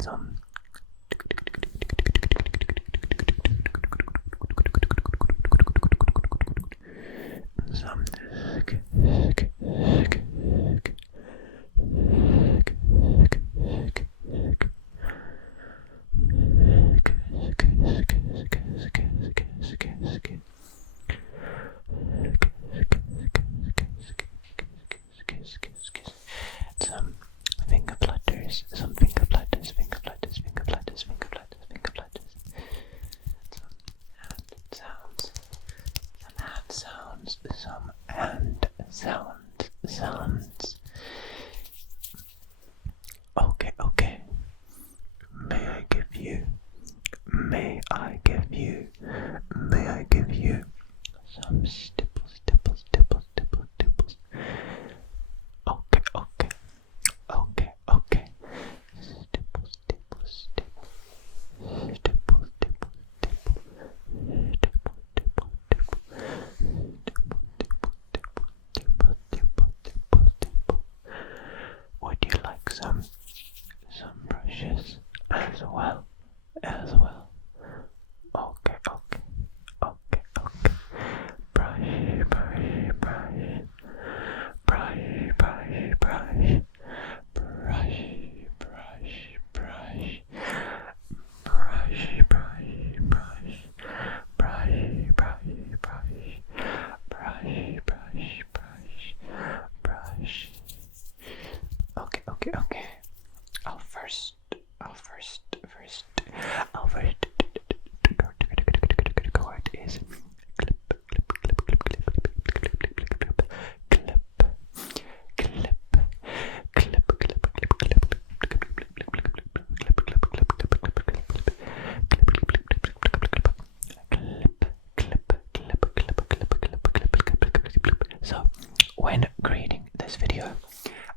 some finger flutters, some finger flutters, finger flutters, finger flutters, finger flutters, finger flutters, some hand sounds, some hand sounds. Okay, okay. May I give you some stipples, stipples, stipples, stipples, stipples. Okay, okay, okay, okay. Stipples, stipples, stipples, stipples, stipples, stipples, would you like some brushes as well? Okay, okay, okay, okay. Brush, brush, brush, brush, brush, brush, brush, brush, brush, brush, brush, brush, brush, brush, brush, brush, brush. Okay, okay, okay. I'll first chord is clip, clip, clip, clip, clip, clip, clip, clip, clip, clip, so when creating this video,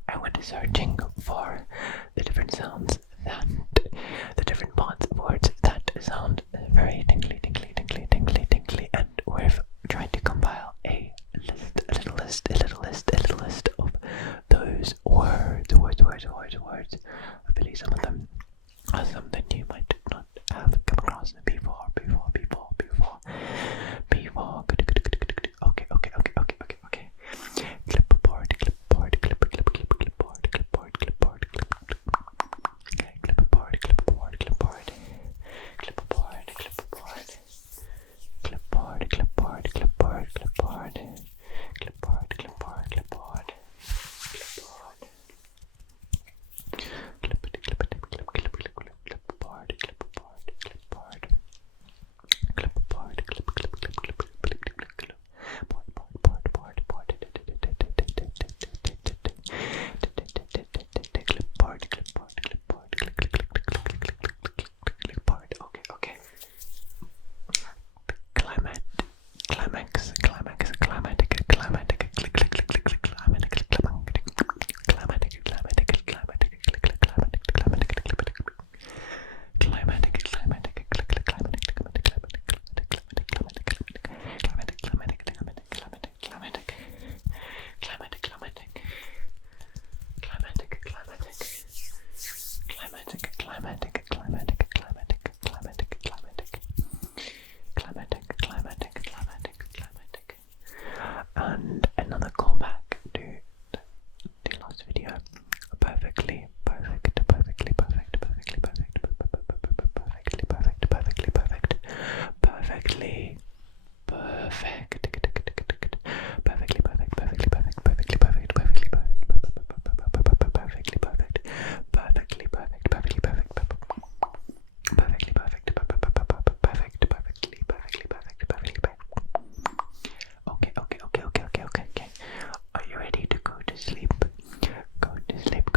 I went searching for the different sounds that the different parts of words that sound very tingly, tingly, tingly, tingly, tingly, and we've tried to compile a little list of those words. I believe some of them are some that you might not have come across before. Okay. Clipboard. Okay. Climatic. And another callback to the last video. Perfectly perfect. Okay. Are you ready to go to sleep? Go to sleep.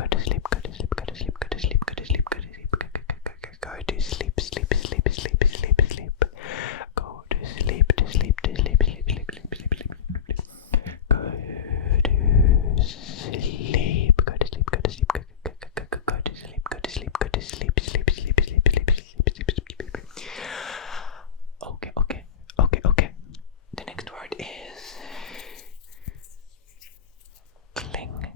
Okay. The next word is cling.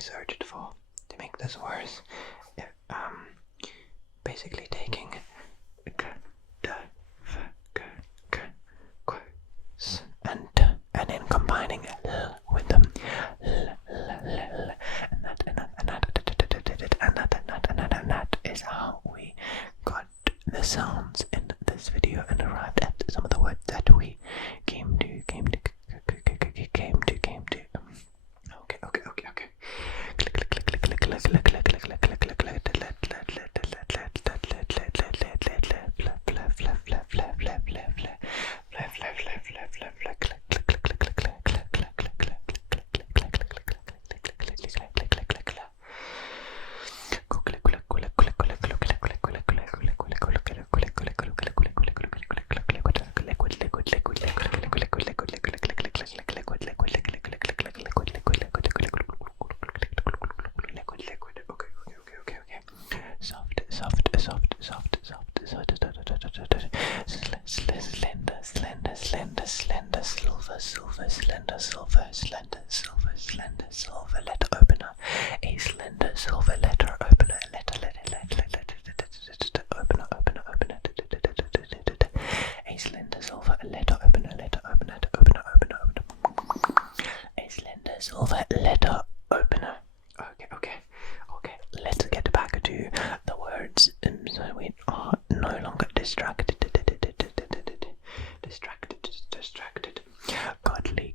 searched for to make this worse. Basically taking k, d, f, k, k, q, s, and then combining l with them, and that is how we got the sounds in this video and arrived at some of the words that we came to. Silver letter opener, a slender silver letter opener, a slender silver letter opener, a slender silver letter opener. Okay. Let's get back to the words so we are no longer distracted. Godly,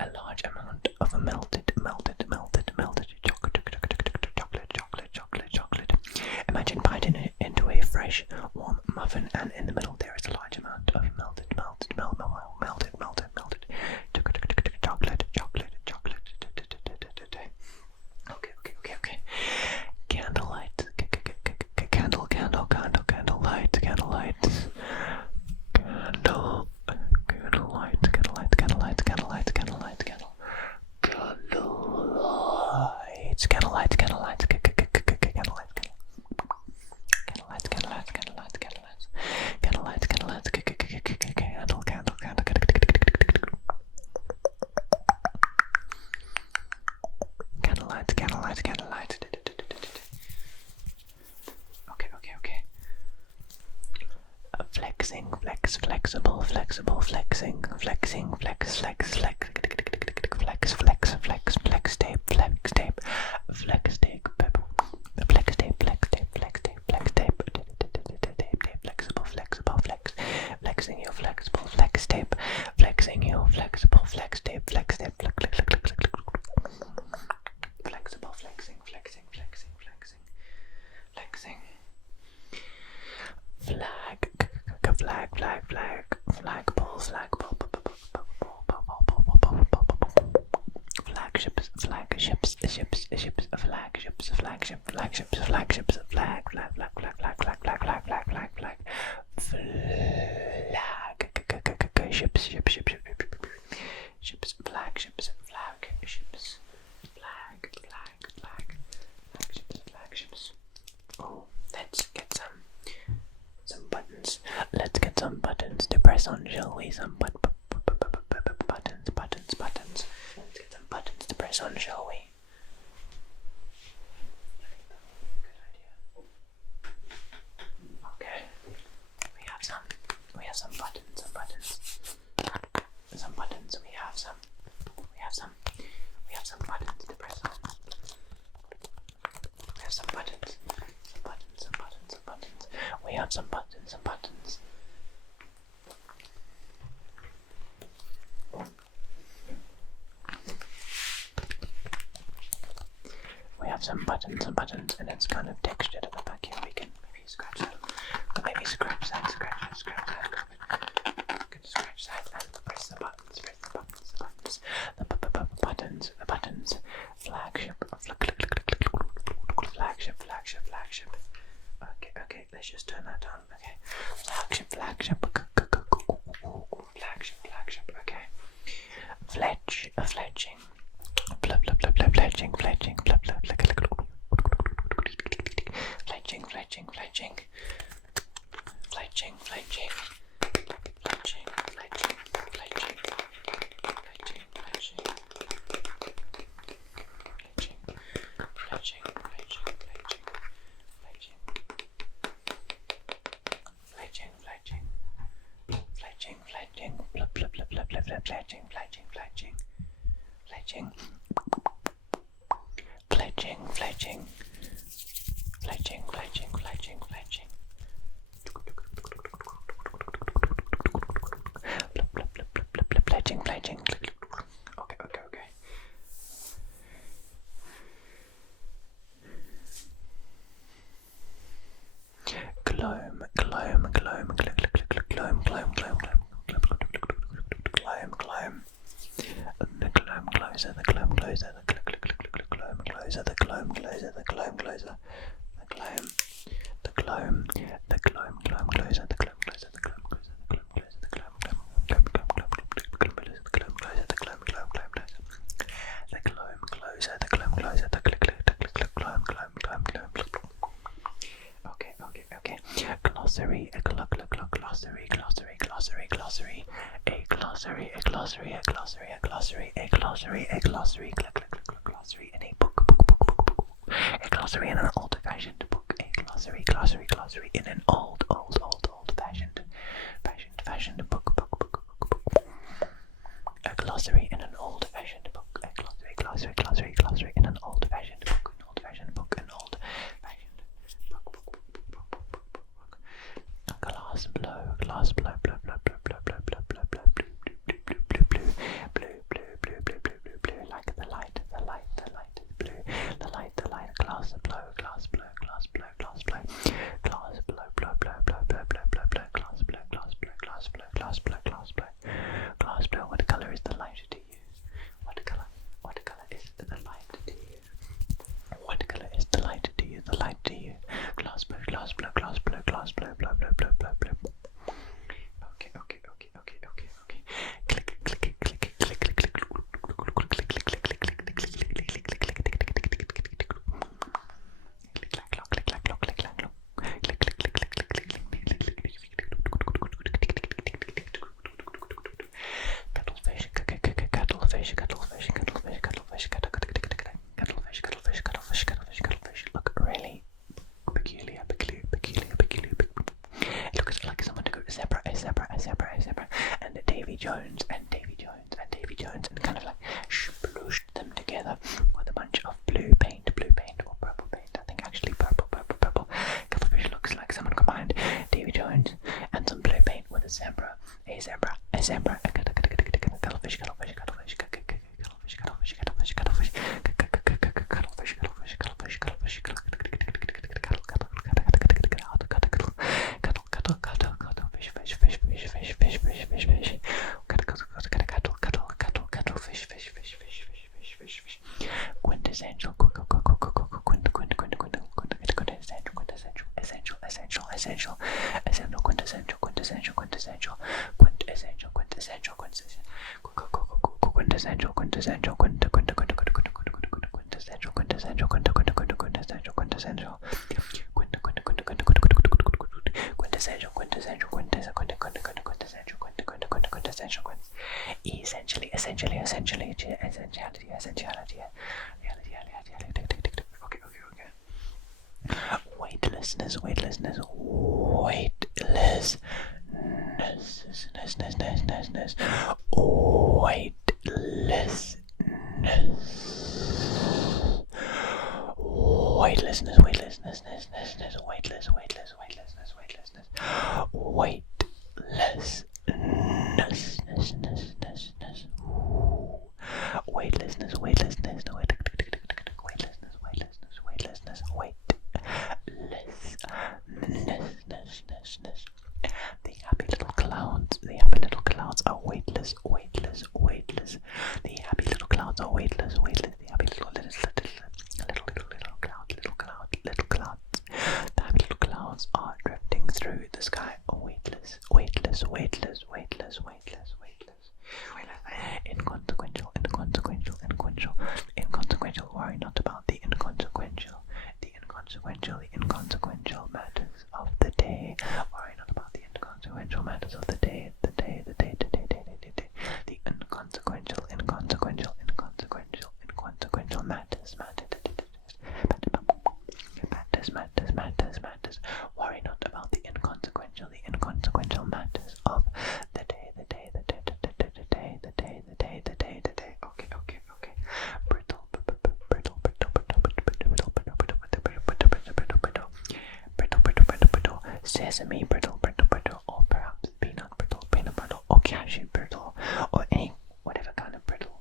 a large amount of melted chocolate. Imagine biting it into a fresh, warm muffin, and in the middle there is a large amount of melted chocolate. Okay. Candlelight. Candlelight. Okay. Flexing, flexible, flexing, flex tape, flexible, flexing you, flexible, flex tape, flexing you, flexible, flex tape, flexible, flexing, flagpole, ships, ships, ships, flagships, flagships, flagships, flagships, flag, flag, flag, flag, flag, flag, flag, flag, flag, flag, flag, flag, ships, ships, ships, ships, flagships, flagships, flag, flag, flag, flagships, flagships. Oh, let's get some buttons. Let's get some buttons to press on, shall we? Some buttons. Let's get some buttons to press on, shall we? Okay. We have some buttons, some buttons. We have some buttons to press on. We have some buttons. We have some buttons. We have some buttons, and it's kind of textured at the back here. We can maybe scratch that. Scratch that. Good, scratch that and press the buttons. The buttons. Flagship. Okay, let's just turn that on. Okay. Flagship. Okay. Fletching. Fletching. Okay. Clomb. The clomb closer. Okay. Glossary. Glossary in a book. A glossary in an old-fashioned book. A glossary in an old-fashioned book. A glossary in an old-fashioned book. A glossary in an old-fashioned book. Glass blow. Blue, like the light is blue. The light, glass blow. Glass blow. What color is the light to you? Weightlessness, weightlessness, weightlessness, weightlessness, weightlessness, weightlessness, weightless, weightless, weightlessness, weightlessness, weightlessness, weightlessness, weightlessness, weightlessness, weightlessness, weightlessness. The happy little clouds, are weightless, weightless, weightless. The happy little clouds are weightless, weightless. The happy little clouds, the happy little clouds are drifting through the sky, weightless, weightless, weightless, weightless, weightless, weightless. Inconsequential, inconsequential, inconsequential. Worry not about the inconsequential, inconsequential matters of the day. Worry not about the inconsequential matters of the day, the inconsequential matters. Worry not about the inconsequential matters of the day, the day. Okay. Brittle. Sesame brittle, or perhaps peanut brittle, or cashew brittle, or any whatever kind of brittle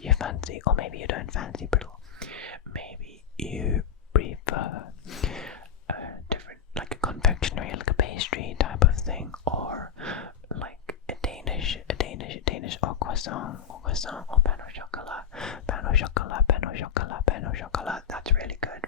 you fancy, or maybe you don't fancy brittle. Maybe you prefer a different, like a confectionery, like a pastry type of thing, or like a Danish, or croissant, or pain au chocolat. That's really good,